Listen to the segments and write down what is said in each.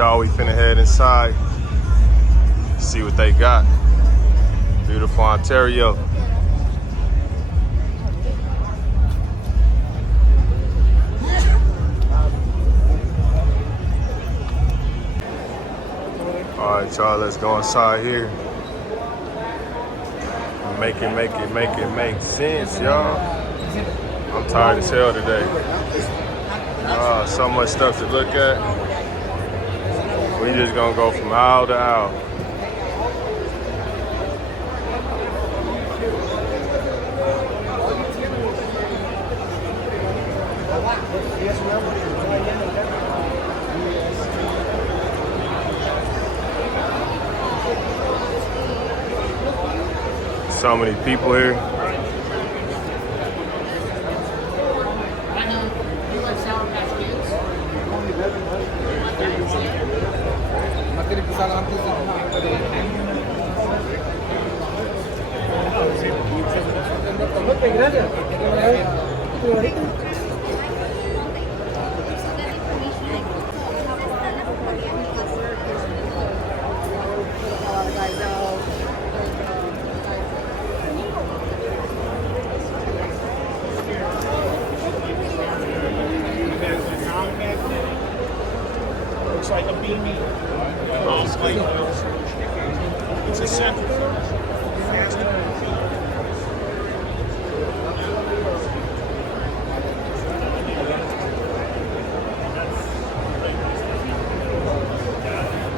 y'all, we finna head inside, see what they got. Beautiful Ontario. All right, y'all, let's go inside here. Make it sense, y'all. I'm tired as hell today. So much stuff to look at. We just gonna go from aisle to aisle. So many people here. Looks like a beanie. It's a sample.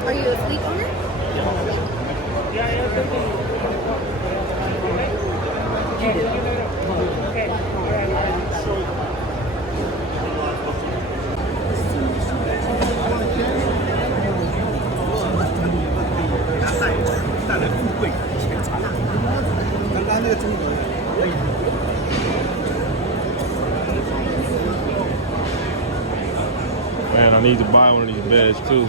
Are you a fleet owner? Man, I need to buy one of these beds too.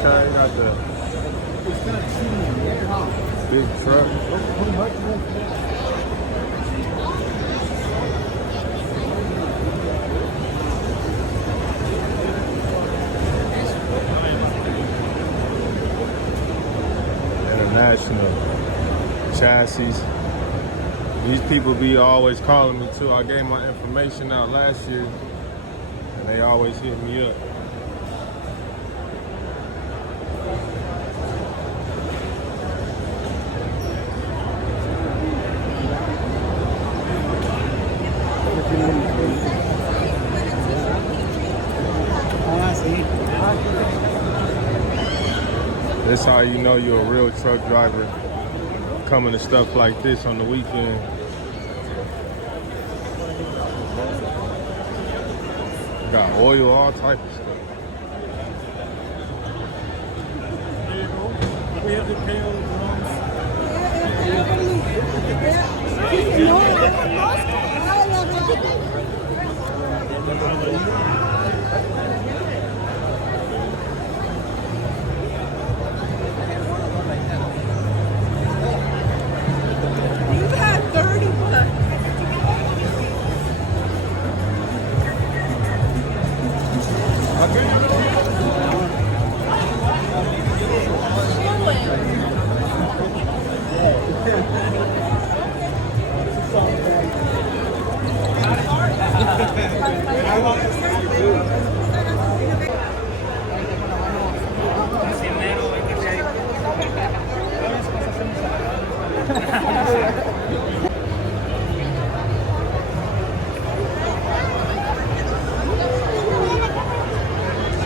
Okay, got the big truck. International chassis. These people be always calling me too. I gave my information out last year and they always hit me up. That's how you know you're a real truck driver, coming to stuff like this on the weekend. Got oil, all type of stuff.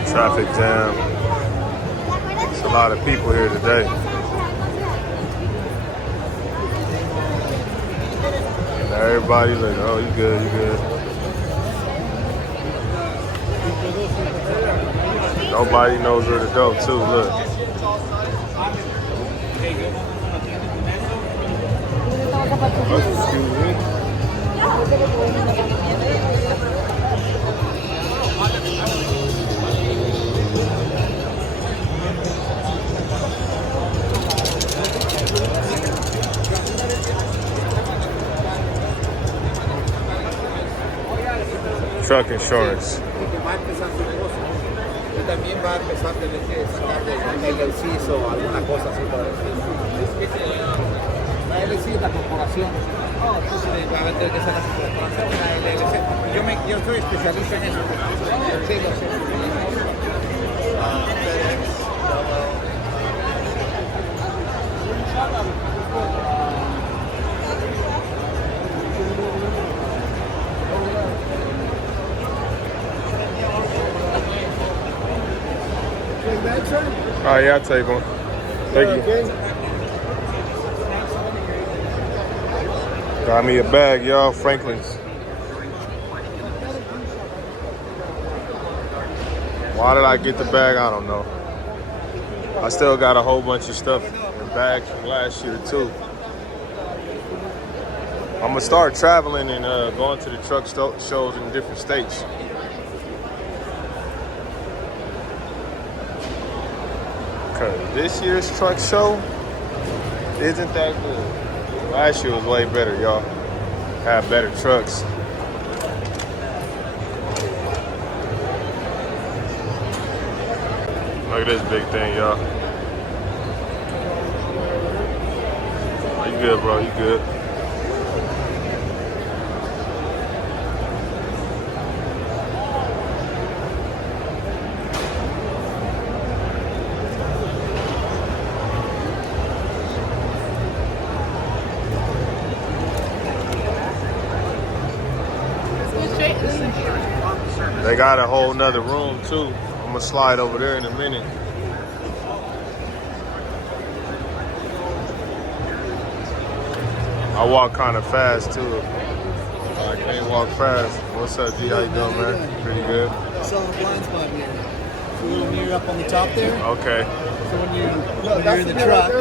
Traffic jam. There's a lot of people here today. And everybody's like, oh, you good, you good. Nobody knows where to go, too, look. Truck insurance. También va a empezar a tener que sacar de ejercicio o alguna cosa así por eso. La LLC es la corporación. Entonces va a tener que ser la corporación de la LLC. Yo soy especialista en eso. Sí, lo sé. Oh yeah, I'll take one. Thank you. Got me a bag, y'all. Franklin's. Why did I get the bag? I don't know. I still got a whole bunch of stuff in bags from last year too. I'm gonna start traveling and going to the truck shows in different states. Cause this year's truck show isn't that good. Last year was way better, y'all. Had better trucks. Look at this big thing, y'all. You good, bro? You good? They got a whole nother room too. I'm gonna slide over there in a minute. I walk kind of fast too. I can't walk fast. What's up, G? How you doing, man? Pretty good. Saw a blind spot mirror. The little mirror up on the top there. Okay. So when you're in the truck,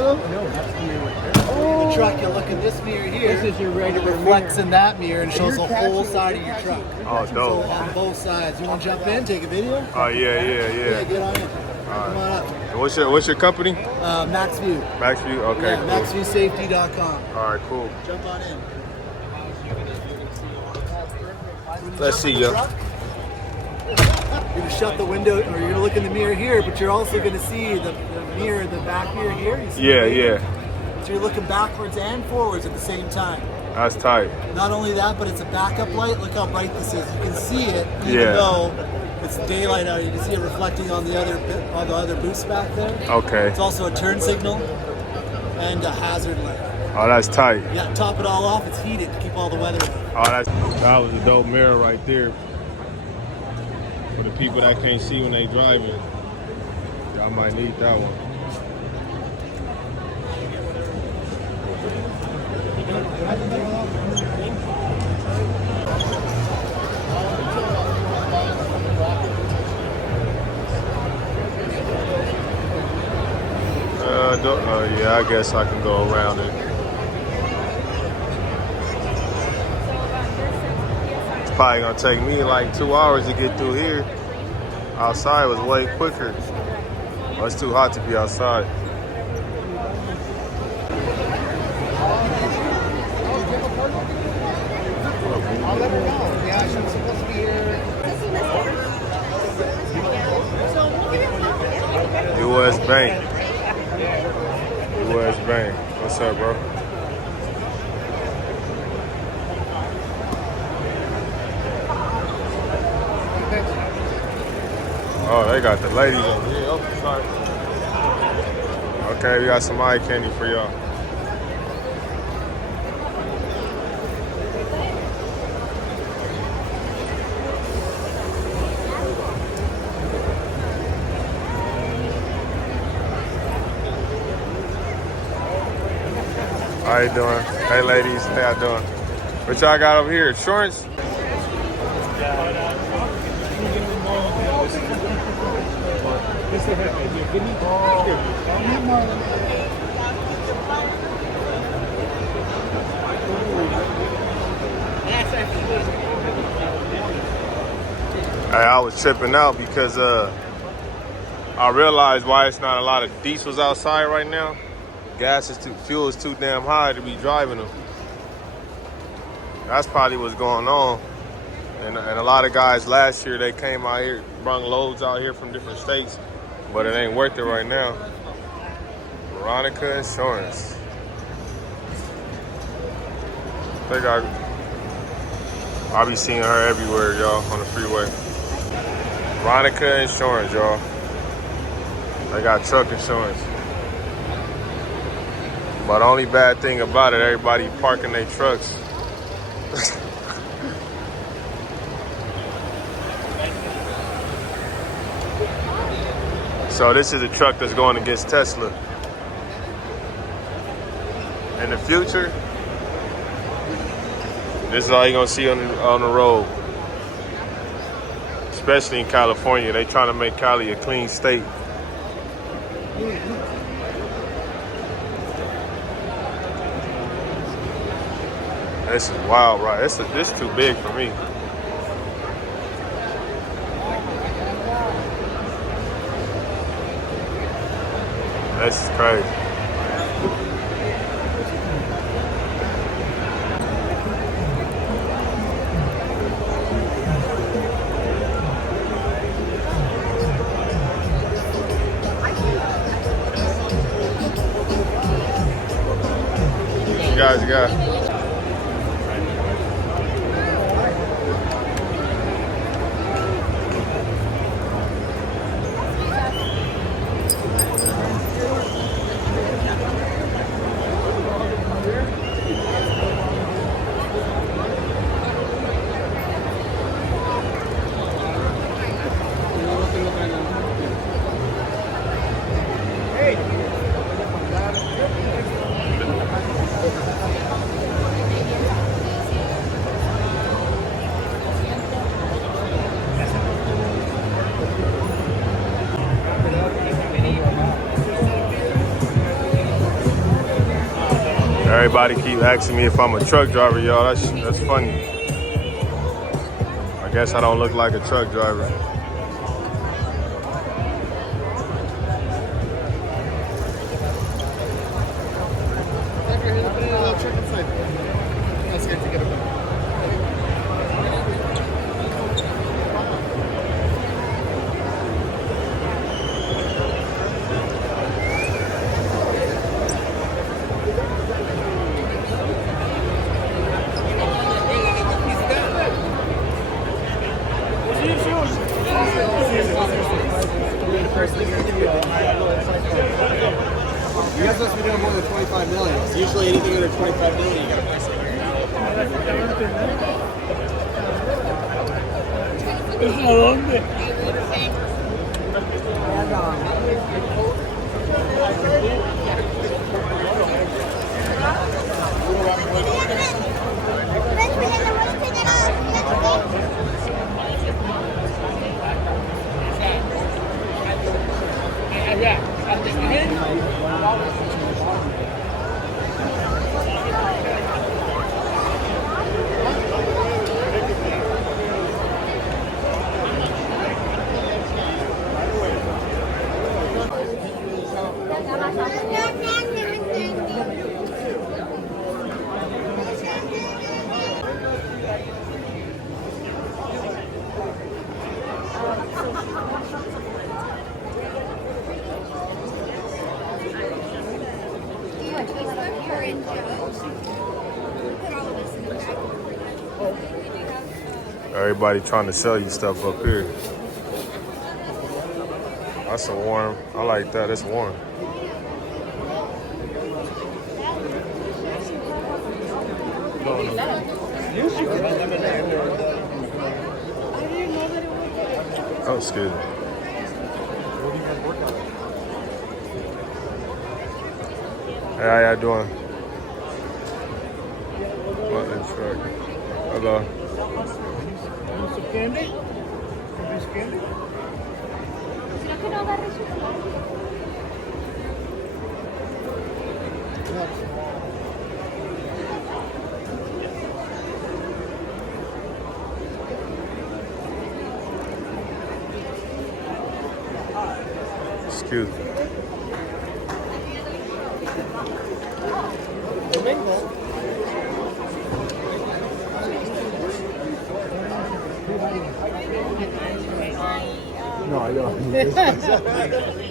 the truck, you look in this mirror here. This is your regular. It reflects in that mirror and shows the whole side of your truck. Oh, So dope. on both sides. You want to jump in, take a video? Oh yeah. Yeah, get on in. Come on up. What's your company? Max View. Max View. Okay. Yeah, Cool. maxviewsafety.com. All right. Cool. Jump on in. Let's see, yo. You're gonna shut the window, or you're gonna look in the mirror here, but you're also gonna see the mirror, the back mirror here. You see Yeah, the mirror? yeah. So you're looking backwards and forwards at the same time. That's tight. Not only that, but it's a backup light. Look how bright this is. You can see it, even Yeah. though it's daylight out. You can see it reflecting on the other boosts back there. Okay. It's also a turn signal and a hazard light. Oh, that's tight. Yeah, top it all off. It's heated to keep all the weather out. Oh, that was a dope mirror right there. For the people that can't see when they driving, y'all might need that one. Yeah, I guess I can go around it. It's probably gonna take me like 2 hours to get through here. Outside was way quicker. Well, it's too hot to be outside. I'll let her know. Yeah, she's supposed to be here. U.S. Bank. U.S. Bank. What's up, bro? Oh, they got the ladies over here. Oh, sorry. Okay, we got some eye candy for y'all. How you doing? Hey, ladies. How y'all doing? What y'all got over here? Insurance? I was tripping out because I realized why it's not a lot of diesels outside right now. Fuel is too damn high to be driving them. That's probably what's going on. And a lot of guys last year, they came out here, brought loads out here from different states, but it ain't worth it right now. Veronica Insurance. I'll be seeing her everywhere, y'all, on the freeway. Veronica Insurance, y'all. They got truck insurance. But the only bad thing about it, everybody parking their trucks. So this is a truck that's going against Tesla. In the future, this is all you're gonna see on the road. Especially in California. They trying to make Cali a clean state. This is wild, right? This is too big for me. This is crazy. You guys got. Everybody keep asking me if I'm a truck driver, y'all. That's funny. I guess I don't look like a truck driver. You guys must be doing more than 25 million. Usually anything under 25 million, you gotta buy Everybody trying to sell you stuff up here. That's a warm. I like that. It's warm. Oh, excuse me. Hey, how y'all doing? What in truck? Hello. Some candy? Some candy? Excuse me. No, I don't.